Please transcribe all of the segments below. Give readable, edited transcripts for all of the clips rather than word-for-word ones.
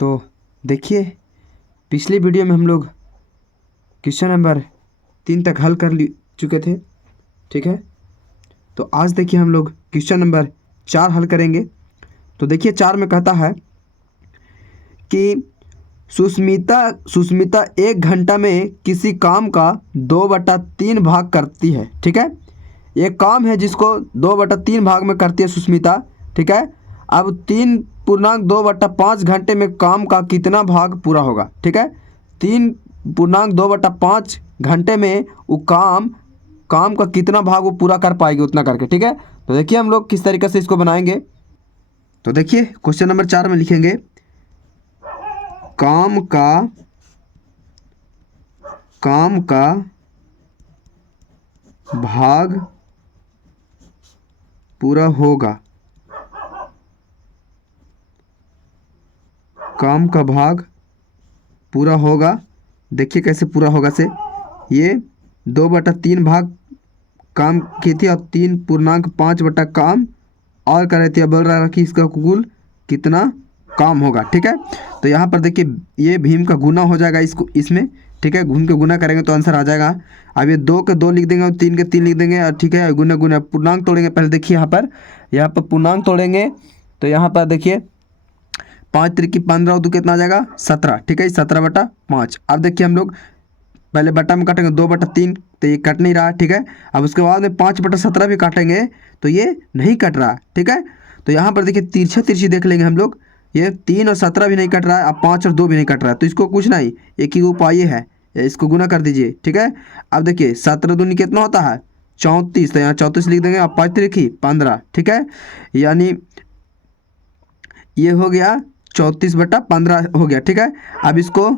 तो देखिए, पिछले वीडियो में हम लोग क्वेश्चन नंबर 3 तक हल कर चुके थे, ठीक है। तो आज देखिए हम लोग क्वेश्चन नंबर 4 हल करेंगे। तो देखिए 4 में कहता है कि सुष्मिता 1 घंटा में किसी काम का 2/3 भाग करती है, ठीक है। एक काम है जिसको 2/3 भाग में करती है सुष्मिता, ठीक है। अब 3.2/5 घंटे में काम का कितना भाग पूरा होगा, ठीक है। 3.2/5 घंटे में वो काम का कितना भाग वो पूरा कर पाएगी उतना करके, ठीक है। तो देखिए हम लोग किस तरीके से इसको बनाएंगे। तो देखिए क्वेश्चन नंबर 4 में लिखेंगे काम का भाग पूरा होगा। काम का भाग पूरा होगा। देखिए कैसे पूरा होगा से, ये 2/3 भाग काम की थी और 3.5 बटा काम और कर रहे थे। बोल रहा है कि इसका कुल कितना काम होगा, ठीक है। तो यहाँ पर देखिए ये भीम का गुना हो जाएगा इसको इसमें, ठीक है। घूम के गुना करेंगे तो आंसर आ जाएगा। अब ये 2 के 2 लिख देंगे और 3 के 3 लिख देंगे, और ठीक है। गुना गुना पूर्णांक तोड़ेंगे पहले। देखिए यहाँ पर पूर्णांक तोड़ेंगे तो यहाँ पर देखिए 5 त्रिकी 15 और 2 कितना आ जाएगा 17, ठीक है। 17/5। अब देखिए हम लोग पहले बटा में काटेंगे 2/3, तो ये कट नहीं रहा, ठीक है। अब उसके बाद में 5/17 भी काटेंगे तो ये नहीं कट रहा, ठीक है। तो यहाँ पर देखिए तिरछी देख लेंगे हम लोग, ये 3 और 17 भी नहीं कट रहा है, अब 5 और 2 भी नहीं कट रहा है। तो इसको कुछ नहीं, एक ही उपाय है, इसको गुना कर दीजिए, ठीक है। अब देखिए 17 दूनी कितना होता है 34, तो यहाँ 34 लिख देंगे। अब 5 त्रिकी 15, ठीक है। यानी ये हो गया 34/15 हो गया, ठीक है। अब इसको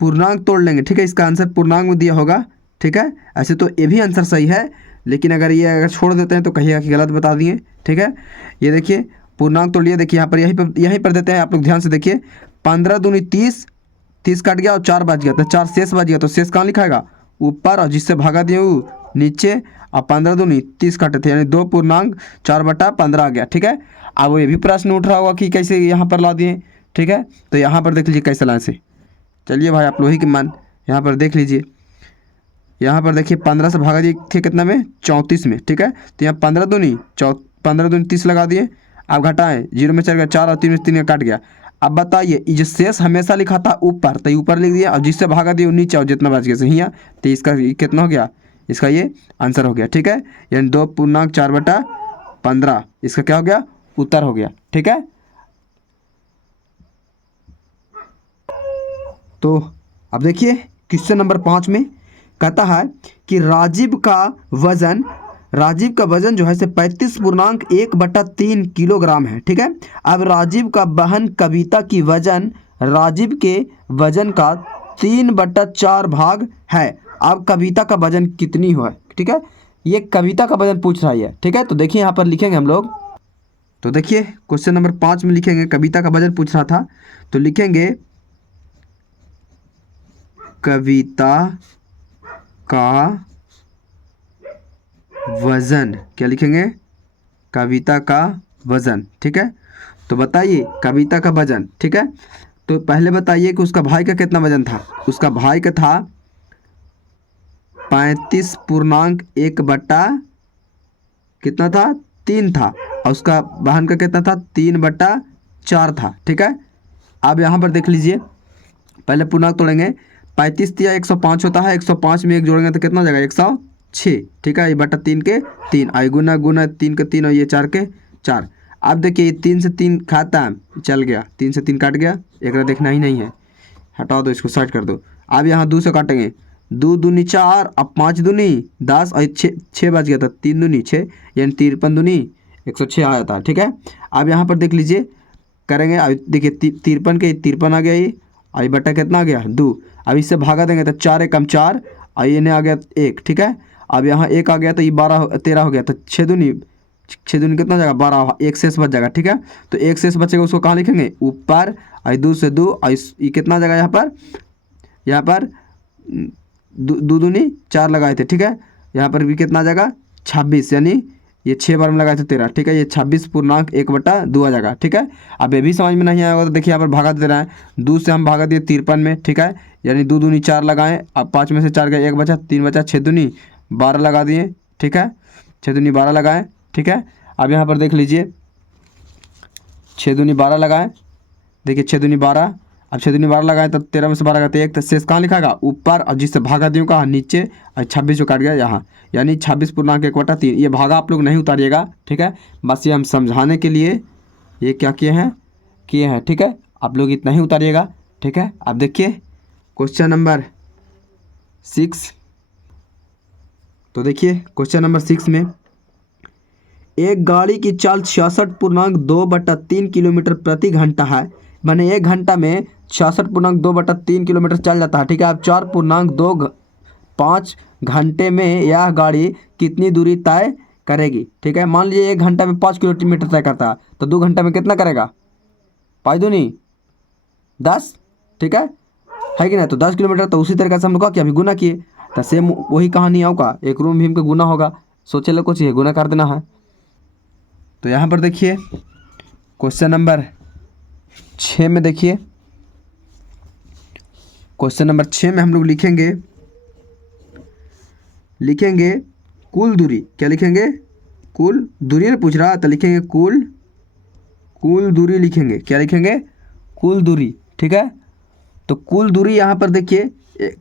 पूर्णांक तोड़ लेंगे, ठीक है। इसका आंसर पूर्णांक में दिया होगा, ठीक है। ऐसे तो ये भी आंसर सही है, लेकिन अगर छोड़ देते हैं तो कहिएगा कि गलत बता दिए, ठीक है। ये देखिए पूर्णांक तोड़ लिया। देखिए यहाँ पर यहीं पर देते हैं, आप लोग ध्यान से देखिए। 15 दूनी 30, 30 कट गया और 4 बच गया, तो 4 शेष बच गया। तो शेष कहाँ लिखाएगा ऊपर, और जिससे भागा दिए वो नीचे। और 15 दूनी 30 काटे थे, यानी 2.4/15 आ गया, ठीक है। अब ये भी प्रश्न उठ रहा होगा कि कैसे यहाँ पर ला दिए, ठीक है। तो यहाँ पर देख लीजिए कैसे लाए से। चलिए भाई आप लोही के मान यहाँ पर देख लीजिए। यहाँ पर देखिए 15 से भागा दिए थे कितना में 34 में, ठीक है। तो यहाँ 15 दूनी 30 लगा दिए। अब घटाएं, 0 में चल गया 4 और 3 में 3 काट गया। अब बताइए ये जो शेष हमेशा लिखा था ऊपर, तो ऊपर लिख दिया, और जिससे भागा दिए नीचे, और जितना बच गया सही है। तो इसका कितना हो गया, इसका ये आंसर हो गया, ठीक है। यानी 2.4/15 इसका क्या हो गया, उत्तर हो गया, ठीक है। तो अब देखिए क्वेश्चन नंबर 5 में कहता है कि राजीव का वजन जो है से 35.1/3 किलोग्राम है, ठीक है। अब राजीव का बहन कविता की वजन राजीव के वजन का 3/4 भाग है। अब कविता का वजन कितनी हो है, ठीक है। ये कविता का वजन पूछ रहा है, ठीक है। तो देखिए यहाँ पर लिखेंगे हम लोग। तो देखिए क्वेश्चन नंबर 5 में लिखेंगे, कविता का वजन पूछ रहा था, तो लिखेंगे कविता का वजन। क्या लिखेंगे, कविता का वजन, ठीक है। तो बताइए कविता का वजन, ठीक है। तो पहले बताइए कि उसका भाई का कितना वजन था। उसका भाई का था 35.1 बटा कितना था 3 था, और उसका बहन का कितना था 3/4 था, ठीक है। अब यहाँ पर देख लीजिए, पहले पूर्णांक तोड़ेंगे। 35 दिया 105 होता है, 105 में 1 जोड़ेंगे तो कितना हो जाएगा 106, ठीक है। ये बटा 3 के 3, आई गुना 3 के 3 और ये 4 के 4। अब देखिए 3 से 3 खाता है, चल गया, 3 से 3 काट गया, एक देखना ही नहीं है, हटा दो इसको, साइड कर दो। अब यहाँ 2 से काटेंगे, 2 दूनी 4, अब 5 दूनी 10 और 6 बच गया था, 3 दूनी 6, यानी 53 दूनी 106 आया था, ठीक है। अब यहाँ पर देख लीजिए करेंगे। अब देखिए 53 के 53 आ गया, ये आई बटा कितना आ गया 2। अब इससे भागा देंगे तो 4 एकम 4, और ये ने आ गया 1, ठीक है। अब यहाँ 1 आ गया तो ये 13 हो गया, तो 6 दूनी कितना जाएगा 12, एक शेष बच जाएगा, ठीक है। तो एक शेष बचेगा, उसको कहाँ लिखेंगे ऊपर, और 2 से 2, और ये कितना जाएगा यहाँ पर 2 दूनी 4 लगाए थे, ठीक है। यहाँ पर भी कितना आ जाएगा 26, यानी ये 6 बार में लगाए तो 13, ठीक है। ये 26.1/2 आ जाएगा, ठीक है। अब ये भी समझ में नहीं आएगा तो देखिए यहाँ पर भागा दे रहा है, 2 से हम भागा दिए 53 में, ठीक है। यानी 2 दूनी 4 लगाएं, अब 5 में से 4 गए 1 बचा, 3 बचा, 6 दूनी 12 लगा दिए, ठीक है। 6 दूनी 12 लगाएं, ठीक है। अब यहाँ पर देख लीजिए 6 दूनी 12 लगाएं, देखिए 6 दूनी 12, अब 6 दूनी 12 लगाएं तब 13 में से 12 गए 1, तो शेष कहाँ लिखागा ऊपर, और जिससे भागा दियो कहाँ नीचे, और 26 जो काट गया यहाँ, यानी 26.1/3। ये भागा आप लोग नहीं उतारिएगा, ठीक है। बस ये हम समझाने के लिए ये क्या किए हैं, ठीक है। आप लोग इतना ही उतारिएगा, ठीक है। अब देखिए क्वेश्चन नंबर 6। तो देखिए क्वेश्चन नंबर 6 में एक गाड़ी की चाल 66.2/3 किलोमीटर प्रति घंटा है, माने 1 घंटा में 66.2/3 किलोमीटर चल जाता है, ठीक है। अब 4.25 घंटे में यह गाड़ी कितनी दूरी तय करेगी, ठीक है। मान लीजिए 1 घंटा में 5 किलोमीटर तय करता है, तो 2 घंटा में कितना करेगा, 5 दूनी 10, ठीक है कि नहीं। तो 10 किलोमीटर, तो उसी तरीके से हम लोग क्या किया, अभी गुना किए, तो सेम वही कहानी होगा, एक रूम भीम का गुना होगा, सोचे लोग कुछ ये गुना कर देना है। तो यहाँ पर देखिए क्वेश्चन नंबर 6 में, देखिए क्वेश्चन नंबर 6 में हम लोग लिखेंगे कुल दूरी, क्या लिखेंगे, कुल दूरी ने पूछ रहा, तो लिखेंगे कुल दूरी लिखेंगे, क्या लिखेंगे, कुल दूरी, ठीक है। तो कुल दूरी यहाँ पर देखिए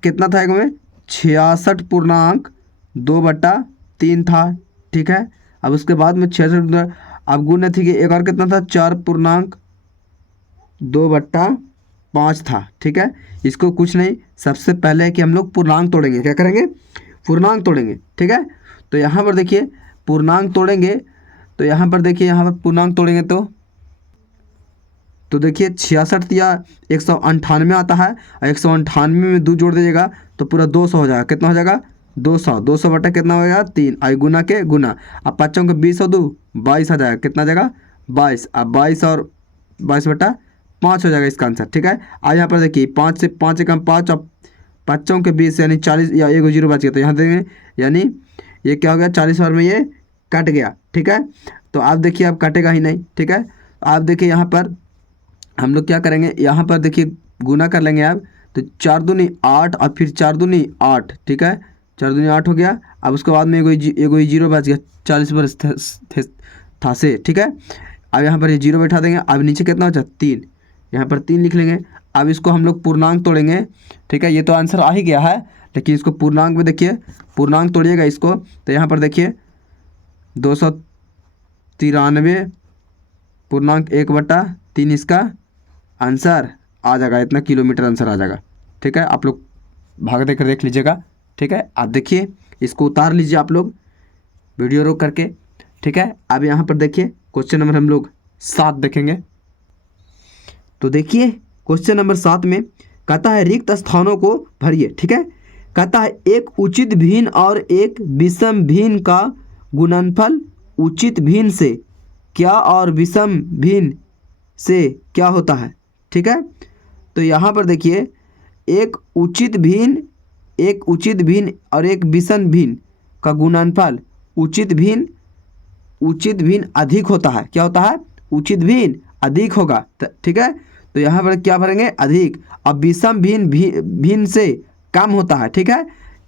कितना था, एक में 66.2/3 था, ठीक है। अब उसके बाद में 66, अब गुना थी कि एक और कितना था 4.2/5 था, ठीक है। इसको कुछ नहीं, सबसे पहले है कि हम लोग पूर्णांक तोड़ेंगे, क्या करेंगे, पूर्णांक तोड़ेंगे, ठीक है। तो यहाँ पर देखिए पूर्णांक तोड़ेंगे, तो यहाँ पर देखिए यहाँ पर पूर्णांक तोड़ेंगे तो देखिए 66 या 198 आता है, और 198 में 2 जोड़ दीजिएगा तो पूरा 200 हो जाएगा, कितना हो जाएगा 200 बटा कितना हो जाएगा 3, आई गुना के गुना, अब 5 के 20 और 2 22 आ जाएगा, कितना जाएगा 22, अब 22 और 22/5 हो जाएगा इसका आंसर, ठीक है। अब यहाँ पर देखिए 5 से 5 कम 5, और 5 के 20 यानी 40, या 1 0 बच गया, तो यहाँ देंगे यानी ये क्या हो गया 40 बार में ये कट गया, ठीक है। तो आप देखिए अब कटेगा ही नहीं, ठीक है। आप देखिए यहाँ पर हम लोग क्या करेंगे, यहाँ पर देखिए गुना कर लेंगे आप, तो 4 दूनी 8 और फिर 4 दूनी 8, ठीक है। 4 दूनी 8 हो गया, अब उसके बाद में एगो 0 बच गया, 40 पर था से, ठीक है। अब यहाँ पर ये 0 बैठा देंगे, अब नीचे कितना बचा 3, यहाँ पर 3 लिख लेंगे। अब इसको हम लोग पूर्णांक तोड़ेंगे, ठीक है। ये तो आंसर आ ही गया है, लेकिन इसको पूर्णांक में देखिए, पूर्णांक तोड़िएगा इसको, तो यहाँ पर देखिए 293.1/3 इसका आंसर आ जाएगा, इतना किलोमीटर आंसर आ जाएगा, ठीक है। आप लोग भाग देकर देख लीजिएगा, ठीक है। आप देखिए इसको उतार लीजिए आप लोग वीडियो रोक करके, ठीक है। अब यहाँ पर देखिए क्वेश्चन नंबर हम लोग 7 देखेंगे। तो देखिए क्वेश्चन नंबर 7 में कहता है रिक्त स्थानों को भरिए, ठीक है। कहता है एक उचित भिन्न और एक विषम भिन्न का गुणनफल उचित भिन्न से क्या और विषम भिन्न से क्या होता है, ठीक है। तो यहाँ पर देखिए एक उचित भिन्न और एक विषम भिन्न का गुणनफल उचित भिन्न अधिक होता है, क्या होता है, उचित भिन्न अधिक होगा, ठीक है। तो यहाँ पर क्या भरेंगे अधिक, अब विषम भिन्न से कम होता है, ठीक है।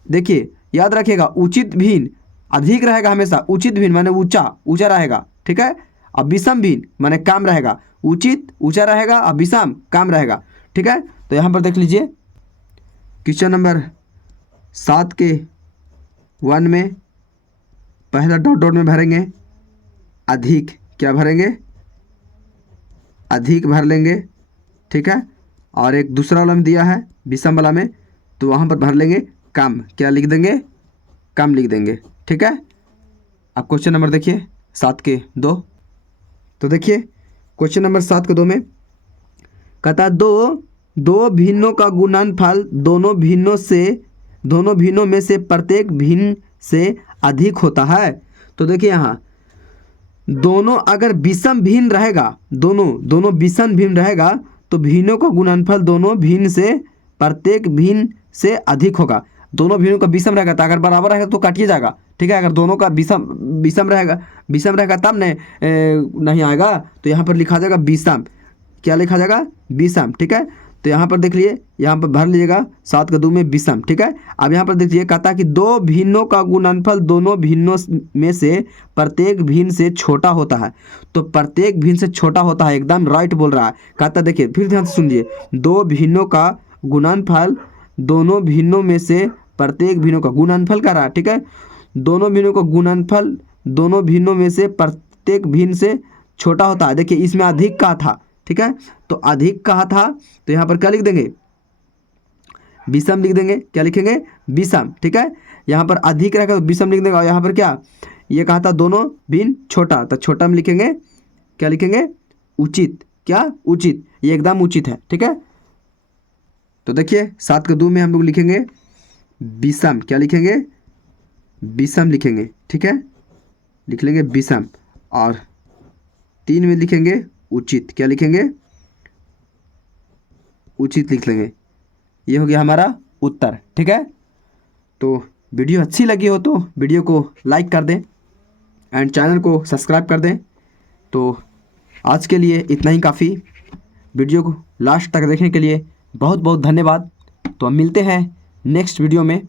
देखिए याद रखिएगा उचित भिन्न अधिक रहेगा हमेशा, उचित भिन्न माने ऊंचा रहेगा, ठीक है। अब विषम भिन्न माने कम रहेगा, उचित ऊंचा रहेगा और विषम कम रहेगा, ठीक है। तो यहाँ पर देख लीजिए क्वेश्चन नंबर 7 के 1 में पहला डॉट में भरेंगे अधिक, क्या भरेंगे अधिक भर लेंगे, ठीक है। और एक दूसरा वाला में दिया है विषम वाला में, तो वहाँ पर भर लेंगे कम, क्या लिख देंगे कम लिख देंगे, ठीक है। अब क्वेश्चन नंबर देखिए 7 के 2। तो देखिए क्वेश्चन नंबर 7 के 2 में कहता दो भिन्नों का गुणनफल दोनों भिन्नों में से प्रत्येक भिन्न से अधिक होता है। तो देखिए यहाँ दोनों अगर विषम भिन्न रहेगा, दोनों विषम भिन्न रहेगा, तो भिन्नों का गुणनफल दोनों भिन्न से प्रत्येक भिन्न से अधिक होगा। दोनों भिन्नों का विषम रहेगा, तो अगर बराबर रहेगा तो काटिए जाएगा, ठीक है। अगर दोनों का विषम विषम रहेगा तब नहीं आएगा, तो यहाँ पर लिखा जाएगा विषम। क्या लिखा जाएगा? विषम। ठीक है, तो यहाँ पर देख लिए, यहाँ पर भर लीजिएगा 7 का 2 में विषम। ठीक है, अब यहाँ पर देखिए कहता है कि दो भिन्नों का गुणनफल दोनों भिन्नों में से प्रत्येक भिन्न से छोटा होता है। तो प्रत्येक भिन्न से छोटा होता है, एकदम राइट बोल रहा है। कहता देखिए फिर ध्यान से सुनिए, दो भिन्नों का गुणनफल दोनों भिन्नों में से प्रत्येक भिन्नों का गुणनफल कर रहा है। ठीक है, दोनों भिन्नों का गुणनफल दोनों भिन्नों में से प्रत्येक भिन्न से छोटा होता है। देखिए इसमें अधिक का था, ठीक है, तो अधिक कहा था, तो यहाँ पर क्या लिख देंगे? विषम लिख देंगे। क्या लिखेंगे? विषम। ठीक है, यहाँ पर अधिक रहेगा तो विषम लिख देंगे। और यहाँ पर क्या ये कहा था? दोनों भिन्न छोटा, तो छोटा में लिखेंगे, क्या लिखेंगे? उचित। क्या? उचित। ये एकदम उचित है। ठीक है, तो देखिए 7 का 2 में हम लोग लिखेंगे विषम। क्या लिखेंगे? विषम लिखेंगे। ठीक है, लिख लेंगे विषम। और 3 में लिखेंगे उचित। क्या लिखेंगे? उचित लिख लेंगे। ये हो गया हमारा उत्तर। ठीक है, तो वीडियो अच्छी लगी हो तो वीडियो को लाइक कर दें एंड चैनल को सब्सक्राइब कर दें। तो आज के लिए इतना ही काफ़ी। वीडियो को लास्ट तक देखने के लिए बहुत बहुत धन्यवाद। तो हम मिलते हैं नेक्स्ट वीडियो में।